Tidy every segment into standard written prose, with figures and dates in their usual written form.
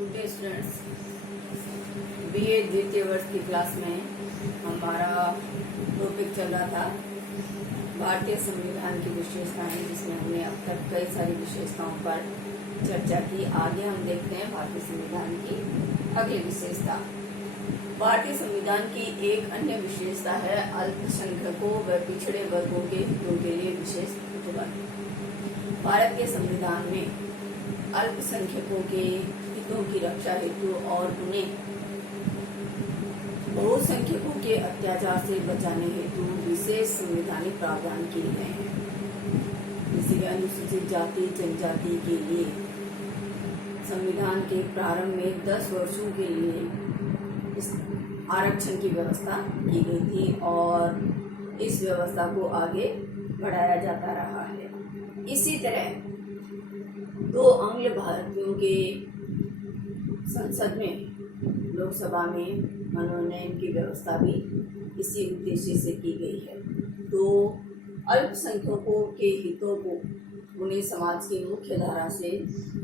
Good day students. BA द्वितीय वर्ष की क्लास में हमारा टॉपिक चल रहा था भारतीय संविधान की विशेषताएं, जिसमें हमने अब तक कई सारी विशेषताओं पर चर्चा की। आगे हम देखते हैं भारतीय संविधान की अगली विशेषता। भारतीय संविधान की एक अन्य विशेषता है अल्पसंख्यकों व पिछड़े वर्गों के हितों के लिए विशेष प्रतिबंध। भारत के संविधान में अल्पसंख्यकों के हितों की रक्षा हेतु और उन्हें बहुसंख्यकों के अत्याचार से बचाने हेतु विशेष संवैधानिक प्रावधान किए गए हैं। जैसे कि अनुसूचित जाति जनजाति के लिए संविधान के प्रारंभ में 10 वर्षों के लिए इस आरक्षण की व्यवस्था की गई थी और इस व्यवस्था को आगे बढ़ाया जाता रहा है। इसी तरह 2 आंग्ल भारतीयों के संसद में लोकसभा में मनोनयन की व्यवस्था भी इसी उद्देश्य से की गई है। तो अल्पसंख्यकों के हितों को उन्हें समाज की मुख्य धारा से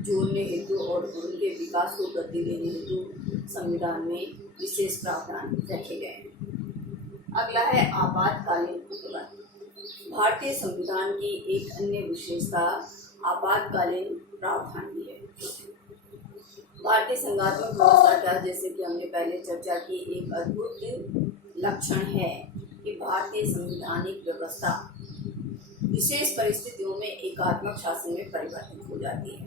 जोड़ने हेतु और उनके विकास को गति देने हेतु संविधान में विशेष प्रावधान रखे गए हैं। अगला है आपातकालीन प्रतिबंध। भारतीय संविधान की एक अन्य विशेषता आपातकालीन प्रावधान भी है। भारतीय संघात्मक व्यवस्था का, जैसे कि हमने पहले चर्चा की, एक अद्भुत लक्षण है कि भारतीय संवैधानिक व्यवस्था विशेष परिस्थितियों में एकात्मक शासन में परिवर्तित हो जाती है।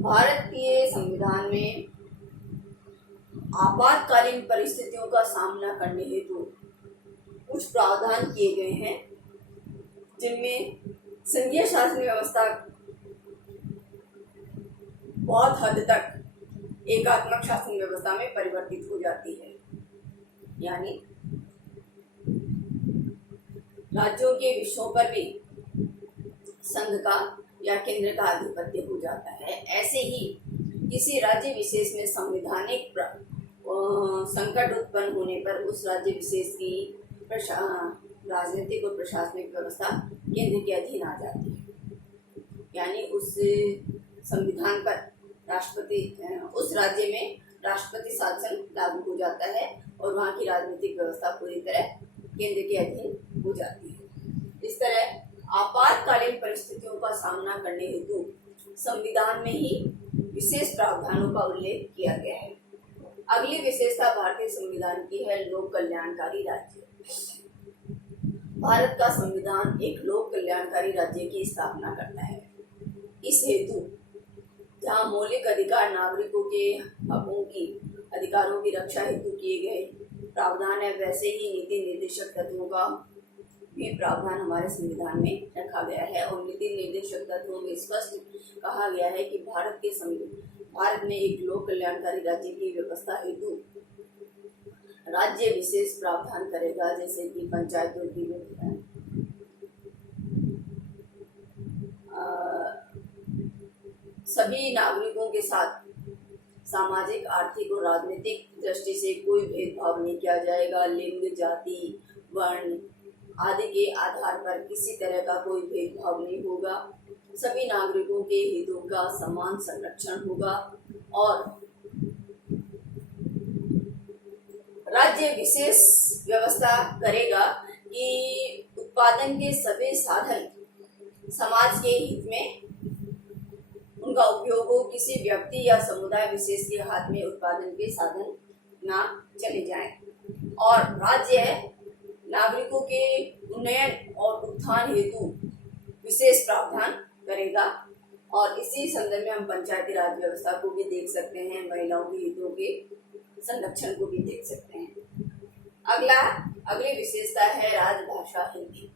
भारतीय संविधान में आपातकालीन परिस्थितियों का सामना करने हेतु कुछ प्रावधान किए गए हैं, जिनमें संघीय शासन व्यवस्था बहुत हद तक एकात्मक शासन व्यवस्था में परिवर्तित हो जाती है। यानी राज्यों के विषयों पर भी संघ का या केंद्र का आधिपत्य हो जाता है। ऐसे ही किसी राज्य विशेष में संवैधानिक संकट उत्पन्न होने पर उस राज्य विशेष की राजनीतिक और प्रशासनिक व्यवस्था केंद्र के अधीन आ जाती है। यानी उस संविधान पर उस राज्य में राष्ट्रपति शासन लागू हो जाता है और वहाँ की राजनीतिक व्यवस्था पूरी तरह केंद्र के अधीन हो जाती है। इस तरह आपातकालीन परिस्थितियों का सामना करने हेतु संविधान में ही विशेष प्रावधानों का उल्लेख किया गया है। अगली विशेषता भारतीय संविधान की है लोक कल्याणकारी राज्य। भारत का संविधान एक लोक कल्याणकारी राज्य की स्थापना करता है। इस हेतु जहाँ मौलिक अधिकार नागरिकों के हकों की अधिकारों की रक्षा हेतु किए गए प्रावधान है, वैसे ही नीति निर्देशक तत्वों का भी प्रावधान हमारे संविधान में रखा गया है। और नीति निर्देशक तत्वों में स्पष्ट कहा गया है कि भारत में एक लोक कल्याणकारी राज्य की व्यवस्था हेतु राज्य विशेष प्रावधान करेगा, जैसे कि पंचायतों की सभी नागरिकों के साथ सामाजिक, आर्थिक और राजनीतिक दृष्टि से कोई भेदभाव नहीं किया जाएगा। लिंग, जाति, वर्ण आदि के आधार पर किसी तरह का कोई भेदभाव नहीं होगा। सभी नागरिकों के हितों का समान संरक्षण होगा और राज्य विशेष व्यवस्था करेगा कि उत्पादन के सभी साधन समाज के हित में उनका उपयोग हो, किसी व्यक्ति या समुदाय विशेष के हाथ में उत्पादन के साधन ना चले जाएं। और राज्य नागरिकों के उन्नयन और उत्थान हेतु विशेष प्रावधान करेगा। और इसी संदर्भ में हम पंचायती राज व्यवस्था को भी देख सकते हैं, महिलाओं के हितों के संरक्षण को भी देख सकते हैं। अगली विशेषता है राजभाषा हिंदी।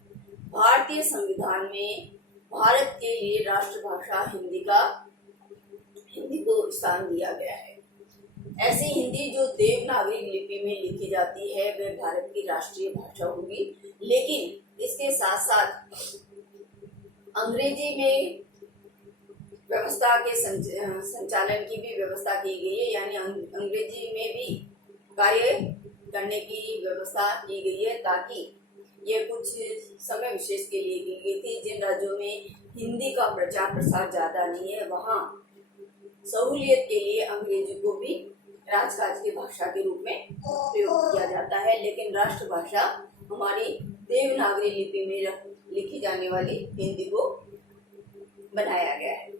भारतीय संविधान में भारत के लिए राष्ट्रभाषा हिंदी को स्थान दिया गया है। ऐसी हिंदी जो देवनागरी लिपि में लिखी जाती है वह भारत की राष्ट्रीय भाषा होगी, लेकिन इसके साथ साथ अंग्रेजी में व्यवस्था के संचालन की भी व्यवस्था की गई है। यानी अंग्रेजी में भी कार्य करने की व्यवस्था की गई है, ताकि ये कुछ समय विशेष के लिए की गई थी। जिन राज्यों में हिंदी का प्रचार प्रसार ज्यादा नहीं है, वहाँ सहूलियत के लिए अंग्रेजी को भी राजकाज की भाषा के रूप में प्रयोग किया जाता है, लेकिन राष्ट्रभाषा हमारी देवनागरी लिपि में लिखी जाने वाली हिंदी को बनाया गया है।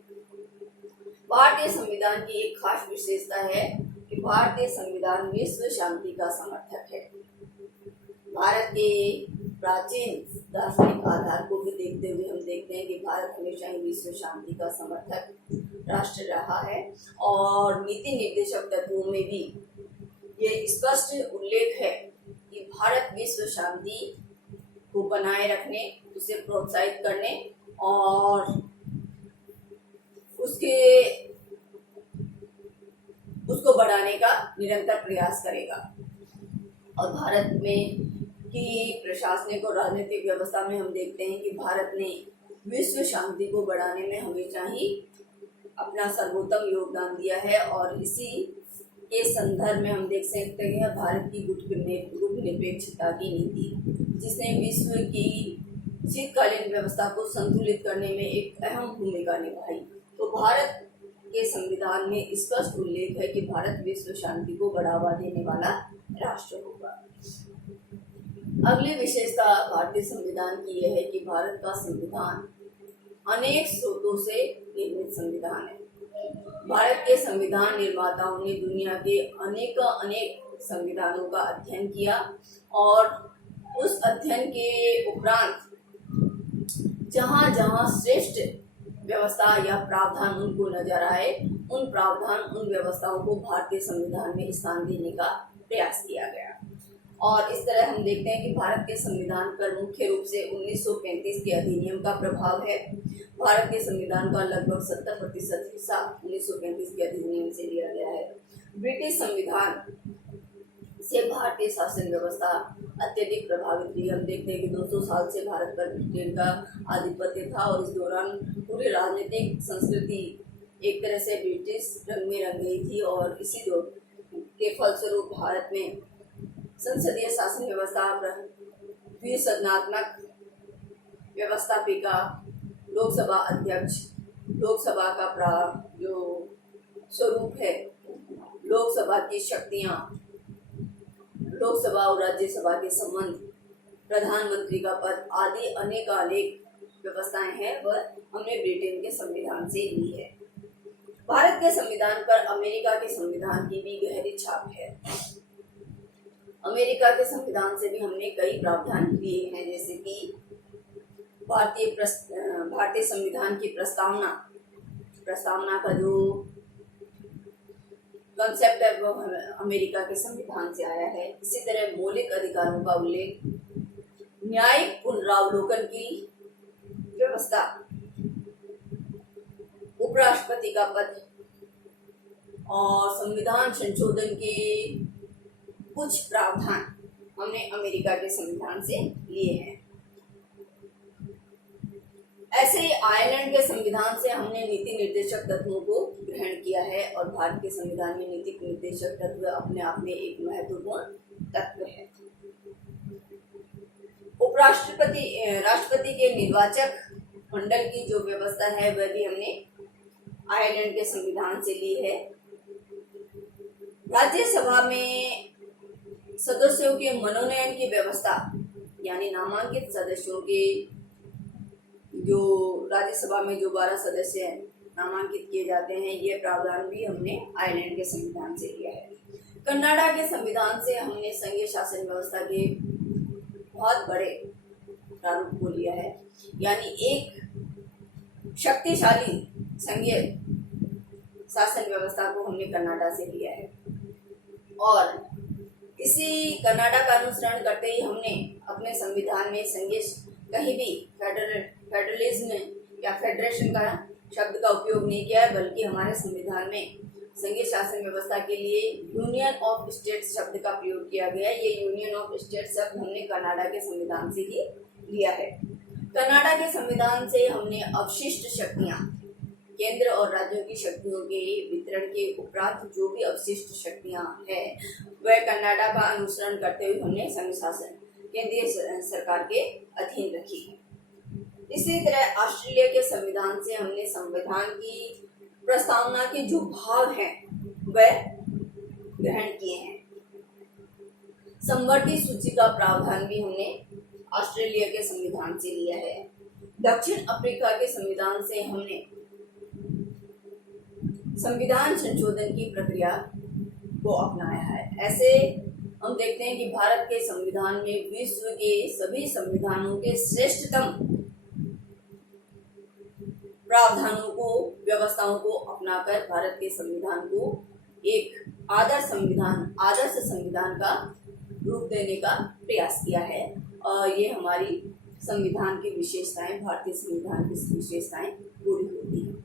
भारतीय संविधान की एक खास विशेषता है कि भारतीय संविधान विश्व शांति का समर्थक है। भारत के प्राचीन दार्शनिक आधार को भी देखते हुए हम देखते हैं कि भारत हमेशा ही विश्व शांति का समर्थक राष्ट्र रहा है और नीति निर्देशक तत्वों में भी ये स्पष्ट उल्लेख है कि भारत विश्व शांति को बनाए रखने, उसे प्रोत्साहित करने और उसको बढ़ाने का निरंतर प्रयास करेगा। और भारत में की प्रशासनिक और राजनीतिक व्यवस्था में हम देखते हैं कि भारत ने विश्व शांति को बढ़ाने में हमेशा ही अपना सर्वोत्तम योगदान दिया है और इसी के संदर्भ में हम देख सकते हैं भारत की गुटनिरपेक्षता की नीति, जिसने विश्व की शीतकालीन व्यवस्था को संतुलित करने में एक अहम भूमिका निभाई। तो भारत के संविधान में स्पष्ट उल्लेख है कि भारत विश्व शांति को बढ़ावा देने वाला राष्ट्र होगा। अगली विशेषता भारतीय संविधान की यह है कि भारत का संविधान अनेक स्रोतों से निर्मित संविधान है। भारत के संविधान निर्माताओं ने दुनिया के अनेक संविधानों का अध्ययन किया और उस अध्ययन के उपरांत जहाँ जहाँ श्रेष्ठ व्यवस्था या प्रावधान उनको नजर आए, उन प्रावधान उन व्यवस्थाओं को भारतीय संविधान में स्थान देने का प्रयास किया गया। और इस तरह हम देखते हैं कि भारत के संविधान पर मुख्य रूप से 1935 के अधिनियम का प्रभाव है। भारत के संविधान का लगभग 70% हिस्सा 1935 के अधिनियम से लिया गया है। ब्रिटिश संविधान से भारतीय शासन व्यवस्था अत्यधिक प्रभावित हुई। हम देखते हैं कि 200 साल से भारत पर ब्रिटेन का आधिपत्य था और इस दौरान पूरी राजनीतिक संस्कृति एक तरह से ब्रिटिश रंग में रंग गई थी और इसी दौर के फलस्वरूप भारत में संसदीय शासन व्यवस्था, द्विसदनात्मक व्यवस्थापिका, लोकसभा अध्यक्ष, लोकसभा का जो स्वरूप है, लोकसभा की शक्तियां, लोकसभा और राज्यसभा के संबंध, प्रधानमंत्री का पद आदि अनेक व्यवस्थाएं हैं वह हमने ब्रिटेन के संविधान से ली है। भारत के संविधान पर अमेरिका के संविधान की भी गहरी छाप है। अमेरिका के संविधान से भी हमने कई प्रावधान लिए हैं, जैसे कि भारतीय संविधान की प्रस्तावना का जो कंसेप्ट है वो अमेरिका के संविधान से आया है। इसी तरह मौलिक अधिकारों का उल्लेख, न्यायिक पुनरावलोकन की व्यवस्था, उपराष्ट्रपति का पद और संविधान संशोधन के कुछ प्रावधान हमने अमेरिका के संविधान से लिए हैं। ऐसे ही आयरलैंड के संविधान से हमने नीति निर्देशक तत्वों को ग्रहण किया है और भारत के संविधान में नीति निर्देशक तत्व अपने आप में एक महत्वपूर्ण तत्व है। राष्ट्रपति के निर्वाचक मंडल की जो व्यवस्था है वह भी हमने आयरलैंड के संविधान से ली है। राज्यसभा में सदस्यों के मनोनयन की व्यवस्था, यानी नामांकित सदस्यों के जो राज्यसभा में जो 12 सदस्य नामांकित किए जाते हैं, ये प्रावधान भी हमने आयरलैंड के संविधान से लिया है। कनाडा के संविधान से हमने संघीय शासन व्यवस्था के बहुत बड़े प्रारूप को लिया है, यानी एक शक्तिशाली संघीय शासन व्यवस्था को हमने कनाडा से लिया है। और इसी कनाडा का अनुसरण करते ही हमने अपने संविधान में संघीय कहीं भी फेडरलिज्म या फेडरेशन का शब्द का उपयोग नहीं किया है, बल्कि हमारे संविधान में संघीय शासन व्यवस्था के लिए यूनियन ऑफ स्टेट्स शब्द का प्रयोग किया गया है। ये यूनियन ऑफ स्टेट्स शब्द हमने कनाडा के संविधान से ही लिया है। कनाडा के संविधान से हमने अवशिष्ट शक्तियां, केंद्र और राज्यों की शक्तियों के वितरण के उपरांत जो भी अवशिष्ट शक्तियां हैं वह कनाडा का अनुसरण करते हुए हमने संघ शासन केंद्रीय सरकार के अधीन रखी। इसी तरह ऑस्ट्रेलिया के संविधान से हमने संविधान की प्रस्तावना के जो भाव हैं वह ग्रहण किए हैं। समवर्ती सूची का प्रावधान भी हमने ऑस्ट्रेलिया के संविधान से लिया है। दक्षिण अफ्रीका के संविधान से हमने संविधान संशोधन की प्रक्रिया को अपनाया है। ऐसे हम देखते हैं कि भारत के संविधान में विश्व के सभी संविधानों के श्रेष्ठतम प्रावधानों को, व्यवस्थाओं को अपनाकर भारत के संविधान को एक आदर्श संविधान का रूप देने का प्रयास किया है। और ये हमारी संविधान की विशेषताएं, भारतीय संविधान की विशेषताएं पूरी होती हैं।